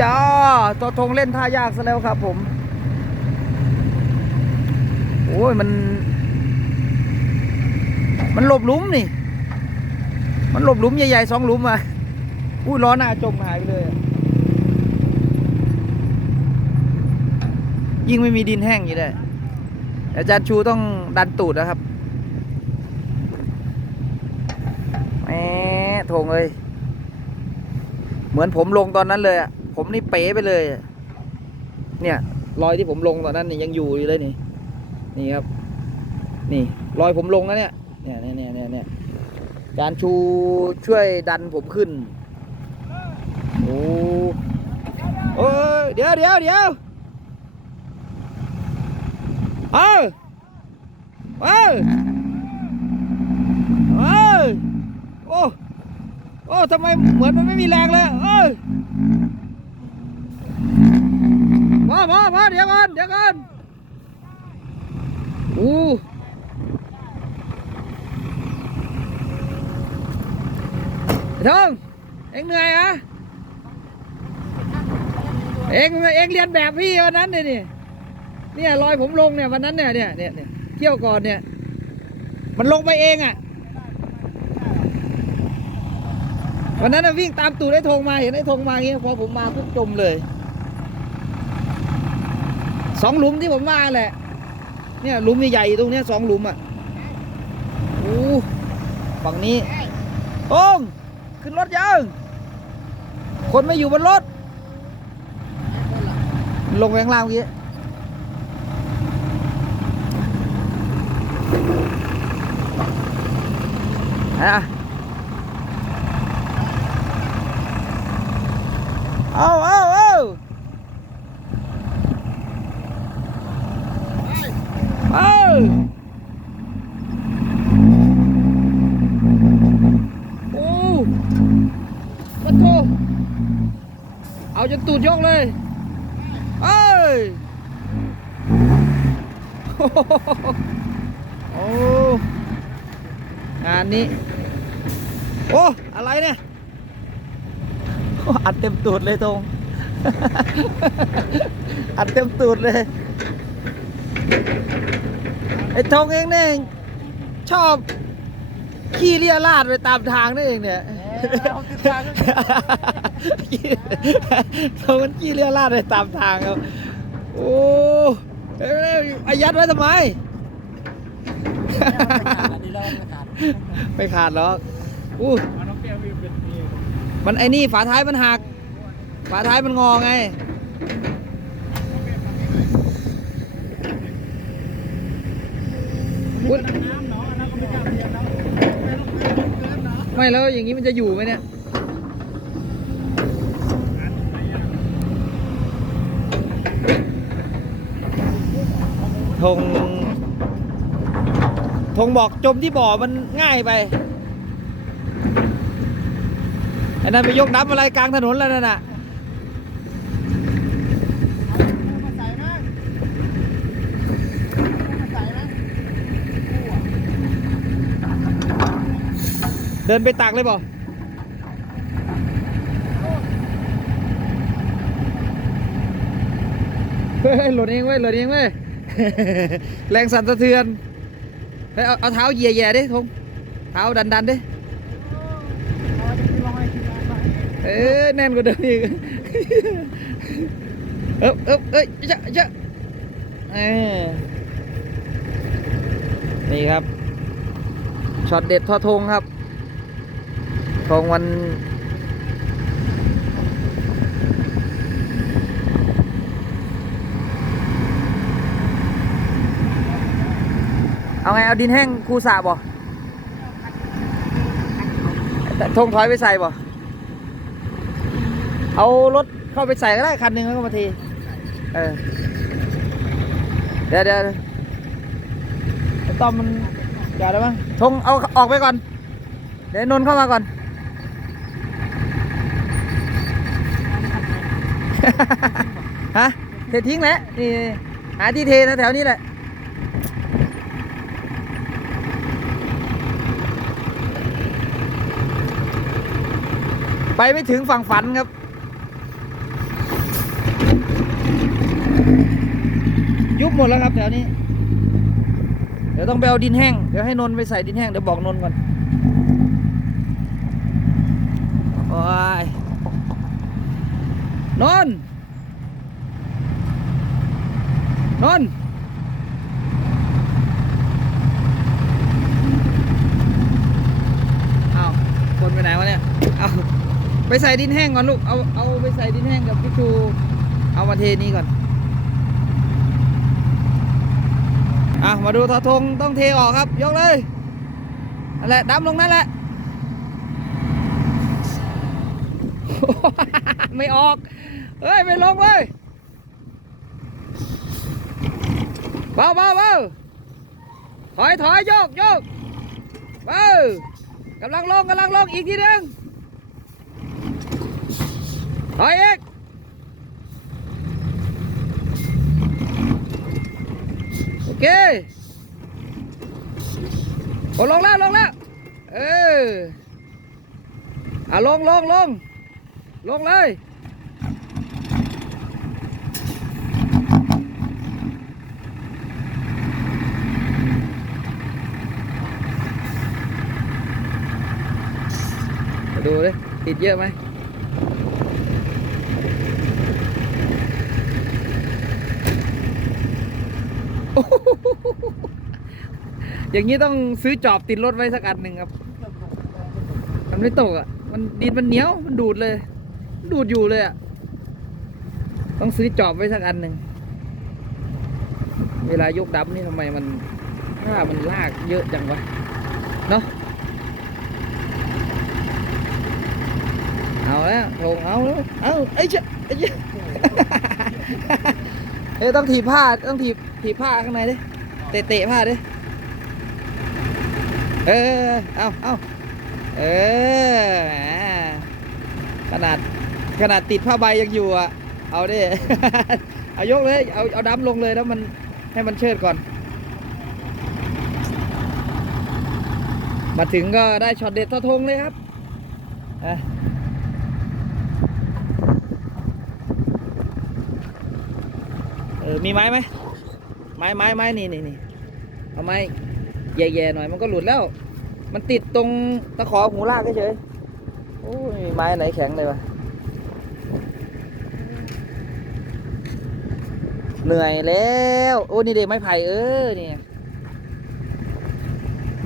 ยาตัวทงเล่นท่ายากซะแล้วครับ ผม โอ้ยมัน มันหลบหลุมนี่ มันหลบหลุมใหญ่ๆสองหลุมอะอุ้ยล้อหน้าจมหายไปเลย ยิ่งไม่มีดินแห้งอยู่ได้อาจารย์ชูต้องดันตูดนะครับแหมโถงเลย เหมือนผมลงตอนนั้นเลยอะ ผมนี่เป๋ไปเลย เนี่ย รอยที่ผมลงตอนนั้นนี่ยังอยู่อยู่เลยนี่ นี่ครับ นี่ รอยผมลงแล้วเนี่ย เนี่ยเนี่ยเนี่ยเนี่ยเนี่ยอารชูช่วยดันผมขึ้น โอ้เอ้ยเดี๋ยวเดี๋ยวเดี๋ยวเออเออเออโอ้ โอ้ทำไมเหมือนมันไม่มีแรงเลย เออ มามามาเดี๋ยวก่อนเดี๋ยวก่อนอู้ไอ้ทองเอ็งเหนื่อยเหรอะเอ็งเอ็งเรียนแบบพี่วันนั้นเนี่ยนี่เนี่ยรอยผมลงเนี่ยวันนั้นเนี่ยเนี่ยเนี่ยเนี่ยเที่ยวก่อนเนี่ย มันลงไปเองอะวันนั้นวิ่งตามตูดไอ้ธงมาเห็นไอ้ธงมาเงี้ยพอผมมาปุ๊บจมเลย สองหลุมที่ผมมาแหละ เนี่ยหลุมใหญ่ๆตรงเนี้ยสองหลุมอะโอ้ฝั่งนี้โอ้งขึ้นรถยังคนไม่อยู่บนรถ ลงไปข้างล่างเมื่อกี้อะเอาเอาเอาเอาโอ้มาโตเอา จนตูดยกเลยเอ้ยโอ้งานนี้ โอ้ อะไรเนี่ยอัดเต็มตูดเลยทงอัดเต็มตูดเลย ไอ้ทงเองเนี่ยชอบ ขี้เลียราดไปตามทางนี่นเองเนี่ย เอาติดทางก็เขามันขี้เลียราดไปตามทางครับ โอ้เอ้ยอายัดไว้ทำไมอันนี้เราไม่ขาดไม่ขาดหรอกอู้มันต้องเปรี้ยวมีเป็นมีมันไอ้นี่ฝาท้ายมันหัก ฝาท้ายมันงอไงอุ๊ยน้ำเนาะอันนั้นก็ไม่กล้าเรียนเนา ไม่แล้วอย่างนี้มันจะอยู่ไหมเนี่ยธงธงบอกจมที่บ่อมันง่ายไปไอ้นั่นไปยกน้ำอะไรกลางถนนแล้วนั่นน่ะ มาใส่นะมาใส่นะ เดินไปตักเลยบ่เฮ้ยหล่นเองเว้ยหล่นเองเว้ยแรงสั่นสะเทือนเฮ้ยเอาเอาเท้าเหยียแย่ๆดิทงเท้าดันๆดิเอ้ยแน่นกว่าเดิมอีกเอ๊บเอ๊บเอ้ยจะจะเอ้ยนี่ครับช็อตเด็ดทอทงครับ ทงวันเอาไง เอาดินแห้งคูสาบ่แต่ทงถอยไปใส่บ่ เอารถเข้าไปใส่ก็ได้คันหนึ่งแล้วก็มาที เออ เดี๋ยวเดี๋ยวไอ้ต้อมมันอย่าได้มั้งทงเอาออกไปก่อน เดี๋ยวนนเข้ามาก่อน ฮะเททิ้งแล้วนี่หาที่เทแถวๆนี้แหละไปไม่ถึงฝั่งฝันครับ ยุบหมดแล้วครับแถวนี้ เดี๋ยวต้องไปเอาดินแห้ง เดี๋ยวให้นนไปใส่ดินแห้ง เดี๋ยวบอกนนก่อน โอ้ย นนนนเอาคนไปไหนวะเนี่ย เอาไปใส่ดินแห้งก่อนลูก เอาเอาไปใส่ดินแห้งกับพี่ชู เอามาเทนี้ก่อนอะมาดูทอทงต้องเทออกครับ ยกเลยนั่นแหละดำลงนั่นแหละ ไม่ออก เฮ้ย ไม่ลงเลยเบาเบาเบาถอยถอยโยกโยกเบากำลังลงกำลังลงอีกทีหนึ่งถอยอีกโอเคโอ้ลงแล้วลงแล้วเอออะลงลงลง ลงเลยดูดิติดเยอะไหมอย่างนี้ต้องซื้อจอบติดรถไว้สักอันหนึ่งครับ มันไม่ตกอะ มันดินมันเหนียว มันดูดเลย ดูดอยู่เลยอะ ต้องซื้อจอบไว้สักอันหนึ่ง เวลายกดับนี่ทำไมมันถ้ามันลากเยอะจังวะ เนาะเอาแล้วโถงเอาแล้วเอาไอ้เจ้าไอ้เจ้าเอ้ยต้องถีบผ้าต้องถีบถีบผ้าข้างในดิเตะเตะผ้าดิเออเอาเอาเออขนาด ขนาดติดผ้าใบยังอยู่อะ เอาดิ เอายกเลย เอาเอาดั้มลงเลยแล้วมันให้มันเชิดก่อน มาถึงก็ได้ช็อตเด็ดทอทงเลยครับเออ มีไม้ไหมไม้ไม้ไม้นี่นี่นี่เอาไม้แย่ๆหน่อยมันก็หลุดแล้ว มันติดตรงตะขอหูลากเฉยโอ้ยไม้ไหนแข็งเลยวะ เหนื่อยแล้ว โอ้นี่เด็กไม้ไผ่เออนี่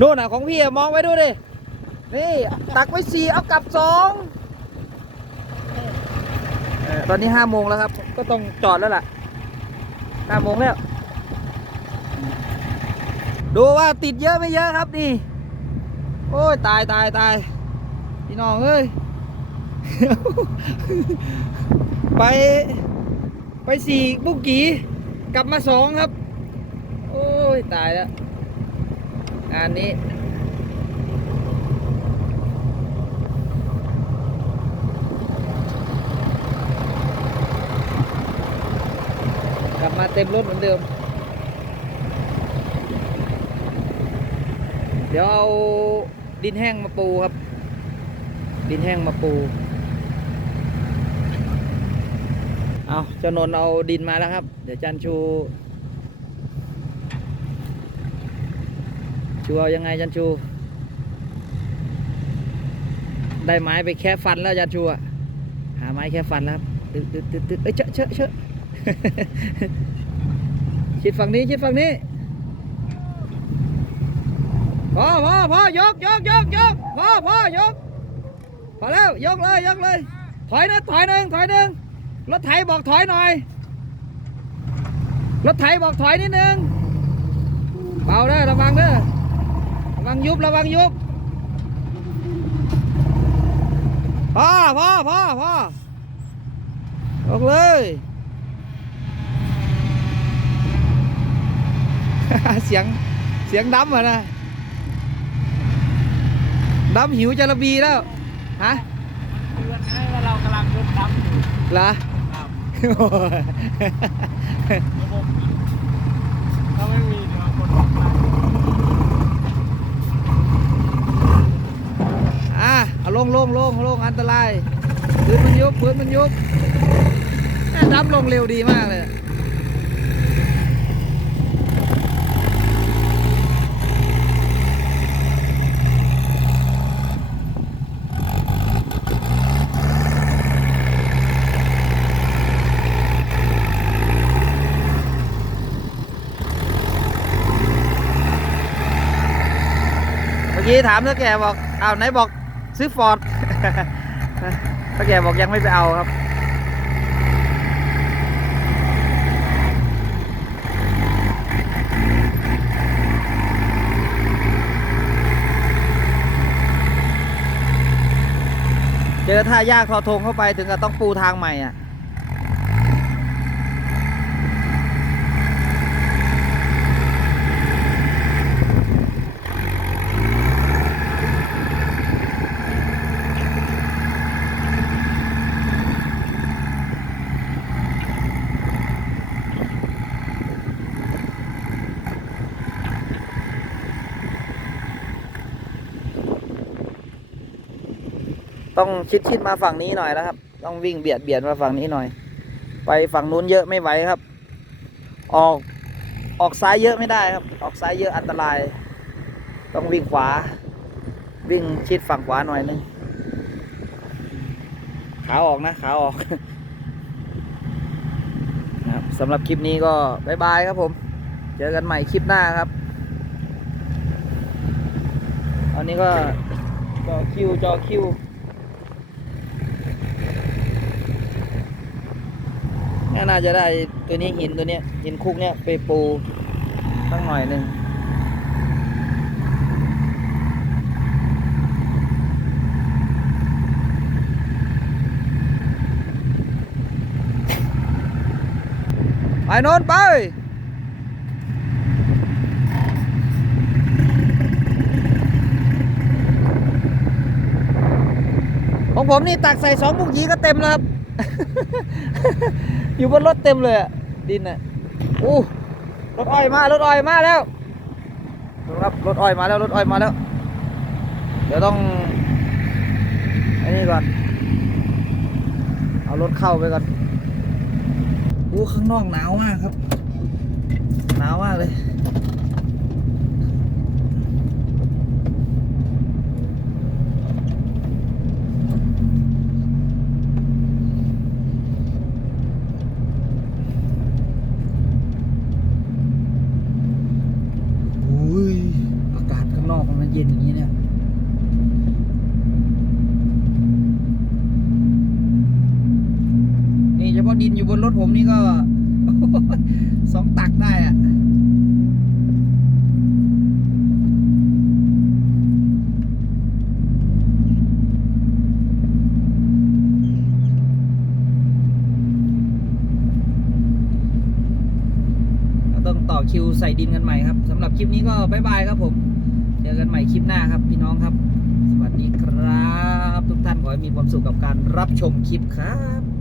นู่นน่ะของพี่มองไว้ดูดิ นี่ตักไว้สี่เอากลับสองตอนนี้ห้าโมงแล้วครับ ก็ต้องจอดแล้วล่ะห้าโมงแล้ว ดูว่าติดเยอะไม่เยอะครับนี่ โอ้ยตายตายตายพี่น้องเอ้ย ไป ไปสี่บุกกีกลับมาสองครับ โอ้ย ตายแล้วงานนี้ กลับมาเต็มรถเหมือนเดิม เดี๋ยวเอาดินแห้งมาปูครับ ดินแห้งมาปู เอาเจ้านน์เอาดินมาแล้วครับ เดี๋ยวจันชู ชูเอายังไงจันชู ได้ไม้ไปแค่ฟันแล้วจันชูอะหาไม้แค่ฟันแล้วตึ๊ดตึ๊ดตึ๊ดตึ๊ดเอ้ยเชอะเชอะเชอะชิดฝั่งนี้ชิดฝั่งนี้พอพอพอยกยกยกยกพอพอยกพอแล้วยกเลยยกเลย ถอยนะถอยหนึ่งถอยหนึ่ง รถไถบอกถอยหน่อย รถไถบอกถอยนิดนึง เบาเด้อระวังเด้อ ระวังยุบระวังยุบพอพอพอพอยกเลยเสียงเสียงดำอะนะดำหิวจระบีแล้ว ฮะเตือนให้ว่าเรากำลังรถดำอยู่เหรอค ระบบถ้าไม่มีเดี๋ยวคนออกมาอะเอาลงลงลงลงอันตรายพื้นมันยุบพื้นมันยุบแม่ดำลงเร็วดีมากเลย กี้ ถามเท่าแกบอกเอาไหนบอกซื้อฟอร์ดเท่าแกบอกยังไม่ไปเอาครับเจอท่ายากทอทงเข้าไปถึงกับต้องปูทางใหม่อะ ต้องชิดชิดมาฝั่งนี้หน่อยแล้วครับ ต้องวิ่งเบียดเบียดมาฝั่งนี้หน่อย ไปฝั่งนู้นเยอะไม่ไหวครับ ออกออกซ้ายเยอะไม่ได้ครับ ออกซ้ายเยอะอันตราย ต้องวิ่งขวา วิ่งชิดฝั่งขวาหน่อยนึงขาออกนะขาออกนะครับสำหรับคลิปนี้ก็บายบายครับผม เจอกันใหม่คลิปหน้าครับตอนนี้ก็จอคิวจอคิว นี่ยน่าจะได้ตัวนี้หินตัวเนี้ยหินคุกเนี้ยไปปูตั้งหน่อยหนึ่งไปโน้นไปของผมนี่ตักใส่สองบุกยีก็เต็มแล้วครับ อยู่บนรถเต็มเลยอะดินอะอู้รถอ้อยมารถอ้อยมาแล้วครับรถอ้อยมาแล้วรถอ้อยมาแล้ว เดี๋ยวต้องอันนี้ก่อน เอารถเข้าไปก่อนอู้ข้างนอกหนาวมากครับ หนาวมากเลย อุ้ยอากาศข้างนอกมันเย็นอย่างนี้เนี่ย นี่เฉพาะดินอยู่บนรถผมนี่ก็ สองตักได้อะก็ต้องต่อคิวใส่ ดินกันใหม่ครับสำหรับคลิปนี้ก็บายบายครับผมเจอกันใหม่คลิปหน้าครับพี่น้องครับ สวัสดีครับ ทุกท่านขอให้มีความสุขกับการรับชมคลิปครับ